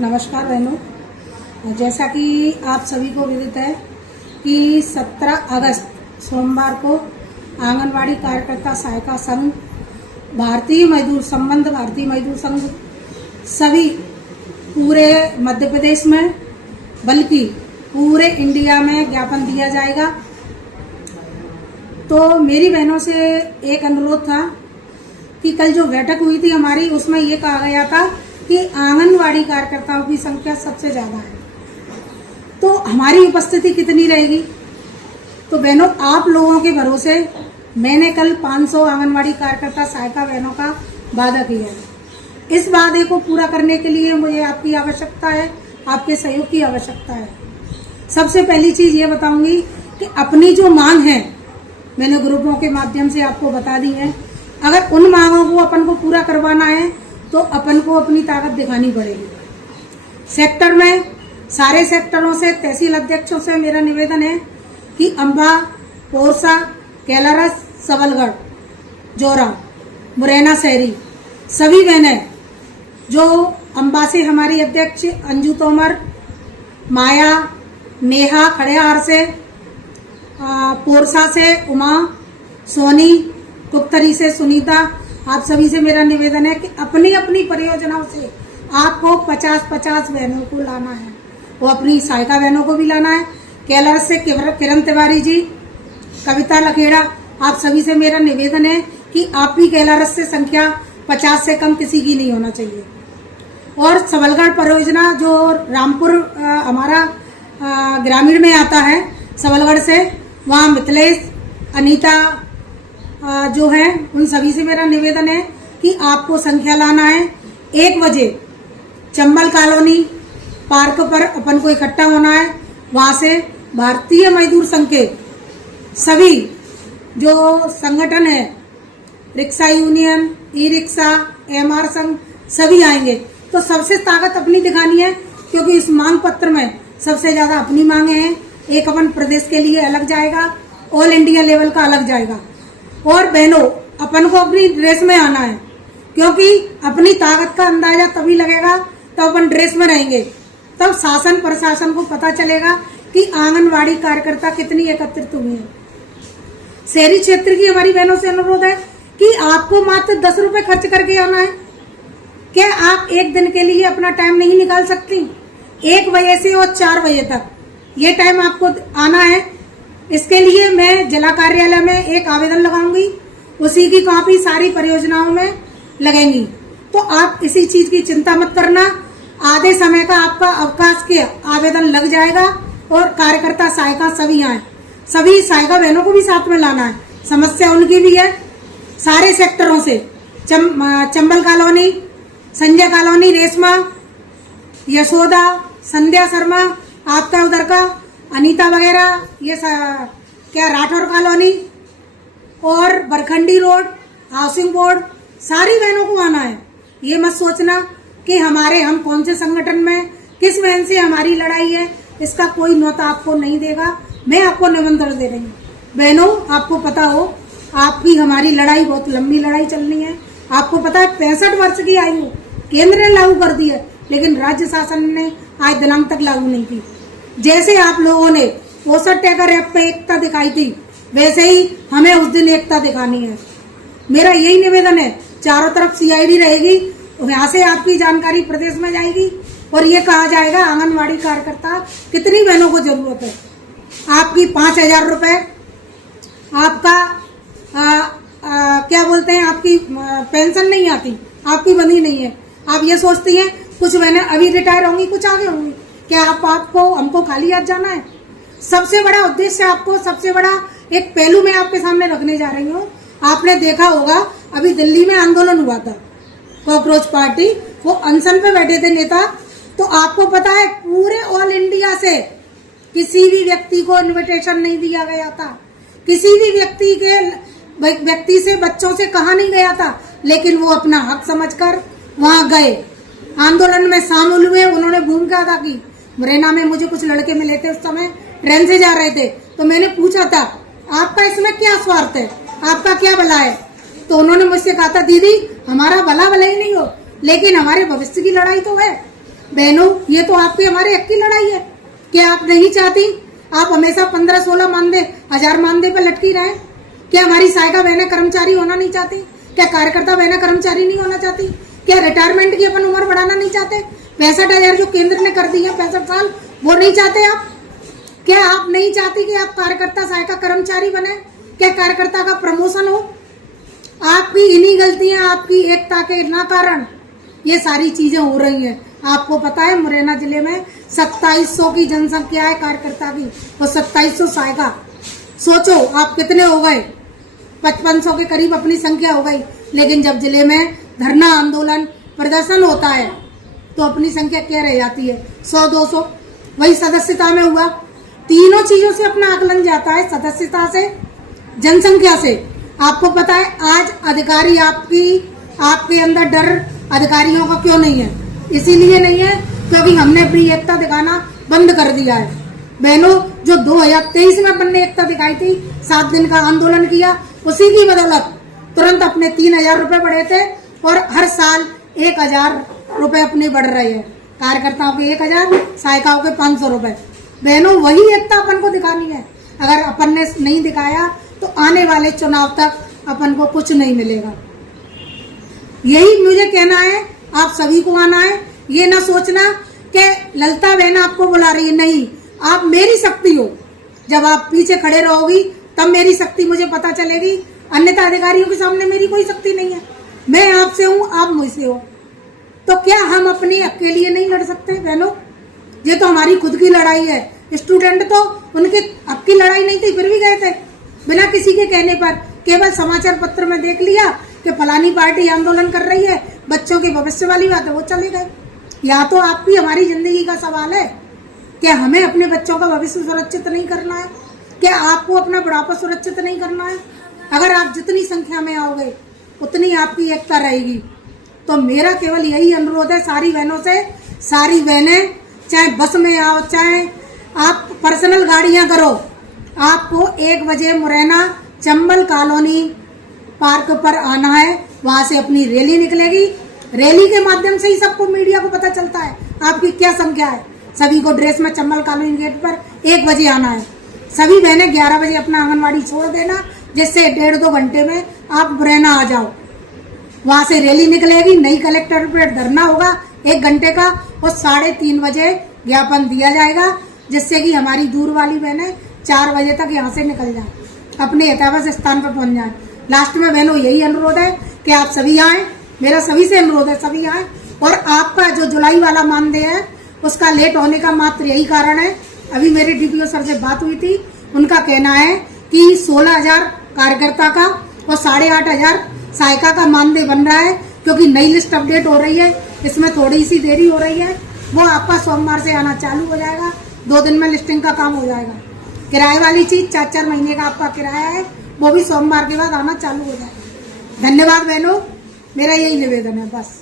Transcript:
नमस्कार बहनों, जैसा कि आप सभी को विदित है कि 17 अगस्त सोमवार को आंगनवाड़ी कार्यकर्ता सहायिका संघ, भारतीय मजदूर संघ सभी पूरे मध्य प्रदेश में बल्कि पूरे इंडिया में ज्ञापन दिया जाएगा। तो मेरी बहनों से एक अनुरोध था कि कल जो बैठक हुई थी हमारी, उसमें ये कहा गया था कि आंगनवाड़ी कार्यकर्ताओं की संख्या सबसे ज्यादा है, तो हमारी उपस्थिति कितनी रहेगी। तो बहनों, आप लोगों के भरोसे मैंने कल 500 आंगनवाड़ी कार्यकर्ता सहायिका बहनों का वादा किया है। इस वादे को पूरा करने के लिए मुझे आपकी आवश्यकता है, आपके सहयोग की आवश्यकता है। सबसे पहली चीज ये बताऊंगी कि अपनी जो मांग है मैंने ग्रुपों के माध्यम से आपको बता दी है। अगर उन मांगों को अपन को पूरा करवाना है तो अपन को अपनी ताकत दिखानी पड़ेगी। सेक्टर में सारे सेक्टरों से, तहसील अध्यक्षों से मेरा निवेदन है कि अम्बा, पोरसा, कैलारस, सबलगढ़, जोरा, मुरैना शहरी सभी बहनें, जो अम्बा से हमारी अध्यक्ष अंजू तोमर, माया, नेहा खड़ेहार से, पोरसा से उमा, सोनी, कुप्तरी से सुनीता, आप सभी से मेरा निवेदन है कि अपनी अपनी परियोजनाओं से आपको 50-50 बहनों को लाना है, वो अपनी सहायिका बहनों को भी लाना है। कैलार से किरण तिवारी जी, कविता लखेड़ा, आप सभी से मेरा निवेदन है कि आप भी कैलारस से संख्या 50 से कम किसी की नहीं होना चाहिए। और सबलगढ़ परियोजना जो रामपुर हमारा ग्रामीण में आता है, सबलगढ़ से, वहाँ मिथिलेश, अनीता जो है, उन सभी से मेरा निवेदन है कि आपको संख्या लाना है। 1 बजे चंबल कॉलोनी पार्क पर अपन को इकट्ठा होना है। वहां से भारतीय मजदूर संघ के सभी जो संगठन है, rickshaw union, e rickshaw, MR संघ, सभी आएंगे। तो सबसे ताकत अपनी दिखानी है, क्योंकि इस मांग पत्र में सबसे ज्यादा अपनी मांगे हैं। एक अपन प्रदेश के लिए अलग जाएगा, ऑल इंडिया लेवल का अलग जाएगा। और बहनों, अपन को अपनी ड्रेस में आना है, क्योंकि अपनी ताकत का अंदाजा तभी लगेगा तो अपन ड्रेस में रहेंगे, तब शासन प्रशासन को पता चलेगा कि आंगनवाड़ी कार्यकर्ता कितनी एकत्रित हुई है। शहरी क्षेत्र की हमारी बहनों से अनुरोध है कि आपको मात्र 10 रुपए खर्च करके आना है। क्या आप एक दिन के लिए अपना टाइम नहीं निकाल सकती? 1 बजे से और 4 बजे तक ये टाइम आपको आना है। इसके लिए मैं जिला कार्यालय में एक आवेदन लगाऊंगी, उसी की कॉपी सारी परियोजनाओं में लगेंगी। तो आप इसी चीज की चिंता मत करना, आधे समय का आपका अवकाश के आवेदन लग जाएगा। और कार्यकर्ता सहायिका सभी आए, सभी सहायिका बहनों को भी साथ में लाना है। समस्या उनकी भी है, सारे सेक्टरों से, चंबल कॉलोनी, संजय कॉलोनी, रेशमा, यशोदा, संध्या शर्मा, आपका उधर का अनीता वगैरह, ये क्या राठौर कॉलोनी और बरखंडी रोड, हाउसिंग बोर्ड, सारी बहनों को आना है। ये मत सोचना कि हम कौन से संगठन में, किस बहन से हमारी लड़ाई है, इसका कोई न्योता आपको नहीं देगा। मैं आपको निमंत्रण दे रही हूँ। बहनों, आपको पता हो, आपकी हमारी लड़ाई बहुत लंबी लड़ाई चलनी है। आपको पता है 65 वर्ष की आयु केंद्र ने लागू कर दी है, लेकिन राज्य शासन ने आज दिनांक तक लागू नहीं की। जैसे आप लोगों ने 65 टैगर ऐप पे एकता दिखाई थी, वैसे ही हमें उस दिन एकता दिखानी है। मेरा यही निवेदन है। चारों तरफ सीआईडी रहेगी, यहाँ से आपकी जानकारी प्रदेश में जाएगी और ये कहा जाएगा आंगनवाड़ी कार्यकर्ता कितनी बहनों को जरूरत है। आपकी 5000 रुपए, आपका क्या बोलते हैं, आपकी पेंशन नहीं आती, आपकी बंदी नहीं है। आप ये सोचती हैं कुछ बहनें अभी रिटायर होंगी, कुछ आगे होंगी, क्या आपको हमको खाली हाथ जाना है? सबसे बड़ा उद्देश्य, आपको सबसे बड़ा एक पहलू मैं आपके सामने रखने जा रही हूँ। आपने देखा होगा अभी दिल्ली में आंदोलन हुआ था, कॉकरोच पार्टी, वो अनशन पे बैठे थे नेता। तो आपको पता है पूरे ऑल इंडिया से किसी भी व्यक्ति को इनविटेशन नहीं दिया गया था, किसी भी व्यक्ति से, बच्चों से कहा नहीं गया था, लेकिन वो अपना हक समझकर वहां गए, आंदोलन में शामिल हुए, उन्होंने भूमिका अदा की। मुरैना में मुझे कुछ लड़के मिले थे, उस समय ट्रेन से जा रहे थे, तो मैंने पूछा था आपका इसमें क्या स्वार्थ है, आपका क्या भला है? तो उन्होंने मुझसे कहा था दीदी हमारा भला भला ही नहीं हो, लेकिन हमारे भविष्य की लड़ाई तो है। बहनों, ये तो आपकी हमारे हक की लड़ाई है कि आप नहीं चाहती, आप हमेशा 15-16 मानदेय 1000 मानदेय पे लटकी रहे। क्या हमारी सहायिका बहनें कर्मचारी होना नहीं चाहती? क्या कार्यकर्ता बहनें कर्मचारी नहीं होना चाहती? क्या रिटायरमेंट की अपन उम्र बढ़ाना नहीं चाहते? 65,000 जो केंद्र ने कर दी है 65 साल, वो नहीं चाहते आप? क्या आप नहीं चाहती कि आप कार्यकर्ता सहायिका कर्मचारी बने? क्या कार्यकर्ता का प्रमोशन हो? आपकी इन्हीं गलतियां, आपकी एकता के ना कारण ये सारी चीजें हो रही हैं। आपको पता है मुरैना जिले में 2700 की जनसंख्या है कार्यकर्ता की, और 2700 सहायिका। सोचो आप कितने हो गए, 5500 के करीब अपनी संख्या हो गई। लेकिन जब जिले में धरना आंदोलन प्रदर्शन होता है तो अपनी संख्या क्या रह जाती है? 100-200। वही सदस्यता में हुआ, तीनों चीजों से अपना आकलन जाता है, सदस्यता से, जनसंख्या से। आपको पता है आज अधिकारी आपके अंदर डर अधिकारियों का क्यों नहीं है? इसीलिए नहीं है क्योंकि हमने अपनी एकता दिखाना बंद कर दिया है। बहनों, जो 2023 में अपन ने एकता दिखाई थी, 7 दिन का आंदोलन किया, उसी की बदौलत तुरंत अपने 3000 रुपए बढ़े थे और हर साल 1000 रुपए अपने बढ़ रहे हैं। कार्यकर्ताओं के 1000, सहायिकाओं के 500 रुपए। बहनों, वही एकता अपन को दिखानी है। अगर अपन ने नहीं दिखाया तो आने वाले चुनाव तक अपन को कुछ नहीं मिलेगा। यही मुझे कहना है, आप सभी को आना है। ये ना सोचना कि ललिता बहन आपको बुला रही है, नहीं, आप मेरी शक्ति हो। जब आप पीछे खड़े रहोगी तब मेरी शक्ति मुझे पता चलेगी, अन्यथा अधिकारियों के सामने मेरी कोई शक्ति नहीं है। मैं आपसे हूँ, आप मुझसे हो, तो क्या हम अपने हक के लिए नहीं लड़ सकते? बहनों, ये तो हमारी खुद की लड़ाई है। स्टूडेंट तो उनके हक की लड़ाई नहीं थी, फिर भी गए थे बिना किसी के कहने पर। केवल समाचार पत्र में देख लिया कि फलानी पार्टी आंदोलन कर रही है, बच्चों के भविष्य वाली बात है, वो चले गए। या तो आपकी हमारी जिंदगी का सवाल है कि हमें अपने बच्चों का भविष्य सुरक्षित नहीं करना है, क्या आपको अपना बुढ़ापा सुरक्षित नहीं करना है? अगर आप जितनी संख्या में आओगे उतनी आपकी एकता रहेगी। तो मेरा केवल यही अनुरोध है सारी बहनों से, सारी बहनें चाहे बस में आओ, चाहे आप पर्सनल गाड़ियां करो, आपको 1 बजे मुरैना चंबल कॉलोनी पार्क पर आना है। वहां से अपनी रैली निकलेगी। रैली के माध्यम से ही सबको, मीडिया को पता चलता है आपकी क्या संख्या है। सभी को ड्रेस में चंबल कॉलोनी गेट पर 1 बजे आना है। सभी बहनें 11 बजे अपना आंगनवाड़ी छोड़ देना, जिससे 1.5-2 घंटे में आप मुरैना आ जाओ। वहां से रैली निकलेगी, नई कलेक्टर पर धरना होगा 1 घंटे का, और 3:30 बजे ज्ञापन दिया जाएगा, जिससे कि हमारी दूर वाली बहनें 4 बजे तक यहाँ से निकल जाए, अपने हितैषी स्थान पर पहुंच जाए। लास्ट में बहनों यही अनुरोध है कि आप सभी आए, मेरा सभी से अनुरोध है, सभी आए। और आपका जो जुलाई वाला मानदेय है उसका लेट होने का मात्र यही कारण है। अभी मेरे डीपीओ सर से बात हुई थी, उनका कहना है कि 16,000 कार्यकर्ता का और 8,500 सहायिका का मानदेय बन रहा है, क्योंकि नई लिस्ट अपडेट हो रही है, इसमें थोड़ी सी देरी हो रही है। वो आपका सोमवार से आना चालू हो जाएगा, 2 दिन में लिस्टिंग का काम हो जाएगा। किराए वाली चीज 4-4 महीने का आपका किराया है, वो भी सोमवार के बाद आना चालू हो जाएगा। धन्यवाद बहनों, मेरा यही निवेदन है बस।